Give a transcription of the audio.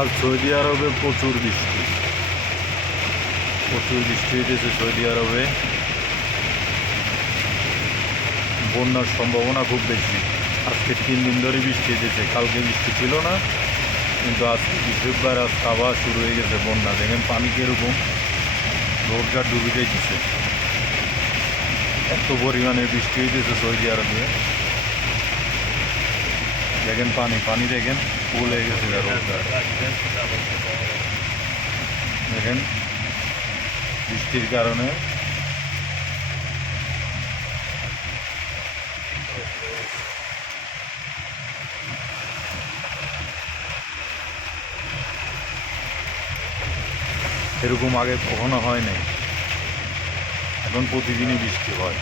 আজ সৌদি আরবে প্রচুর বৃষ্টি হইতেছে সৌদি আরবে। বন্যার সম্ভাবনা খুব বেশি। আজকে 3 দিন ধরে বৃষ্টি হইতেছে, কালকে বৃষ্টি ছিল না, কিন্তু আজকে বৃহস্পতিবার আজ আবার শুরু হয়ে গেছে বন্যা। দেখেন পানি কীরকম রোডঘাট ডুবে যাইতেছে, এত পরিমাণে বৃষ্টি হইতেছে সৌদি আরবে। দেখেন পানি দেখেন ফুল হয়ে গেছে রোডঘাট। দেখেন বৃষ্টির কারণে এরকম আগে কখনো হয় নাই, এখন প্রতিদিনই বৃষ্টি হয়।